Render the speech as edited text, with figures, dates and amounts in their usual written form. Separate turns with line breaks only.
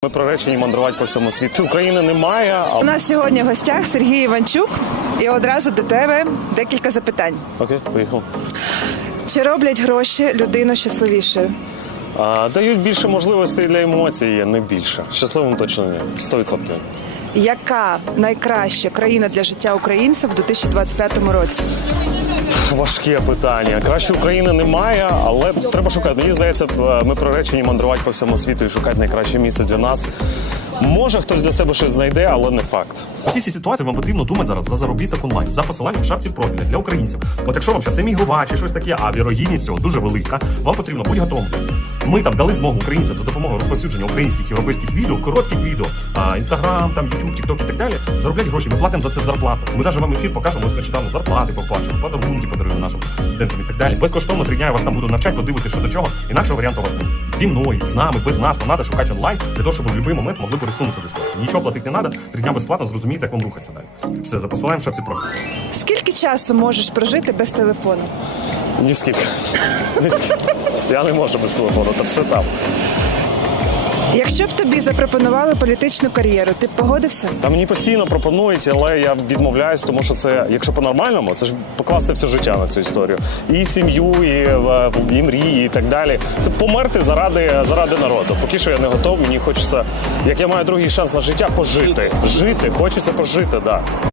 Ми приречені мандрувати по всьому світу. України немає.
У нас сьогодні в гостях Сергій Іванчук. І одразу до тебе декілька запитань.
Окей, поїхав.
Чи роблять гроші людину щасливішою?
Дають більше можливостей для емоцій, не більше. Щасливим точно ні. 100%.
Яка найкраща країна для життя українців у 2025 році?
Важке питання. Краще України немає, але треба шукати. Мені здається, ми приречені мандрувати по всьому світу і шукати найкраще місце для нас. Може, хтось для себе щось знайде, але не факт.
В цій ситуації вам потрібно думати зараз за заробіток онлайн, за посиланням в шапці профіля для українців. От якщо вам зараз емігрова чи щось таке, а вірогідність цього дуже велика, вам потрібно бути готовим. Ми там дали змогу українцям за допомогою розповсюдження українських європейських відео, коротких відео, Інстаграм, там Ютуб, Тікток і так далі, заробляти гроші. Ми платимо за це зарплату. Ми навіть вам ефір покажемо, ось нещодавно зарплати поплачемо, подарунки подаруємо нашим студентам і так далі. Безкоштовно 3 дня я вас там буду навчати, подивитися, що до чого. Інакшого варіанту у вас немає. Зі мною, з нами, без нас, вам треба шукати онлайн, для того, щоб ви в будь-який момент могли пересунутися десь. Нічого платити не треба, 3 дня безплатно, зрозумієте, як вам рухатися далі. Все, за посиланням в шапці профіля.
Скільки часу можеш прожити без телефону?
Ні скільки. Я не можу без телефону, та все там.
Якщо б тобі запропонували політичну кар'єру, ти б погодився?
Та мені постійно пропонують, але я відмовляюсь, тому що це, якщо по-нормальному, це ж покласти все життя на цю історію. І сім'ю, і мрії, і так далі. Це померти заради народу. Поки що я не готовий, мені хочеться, як я маю другий шанс на життя, пожити. Жити, хочеться пожити, так. Да.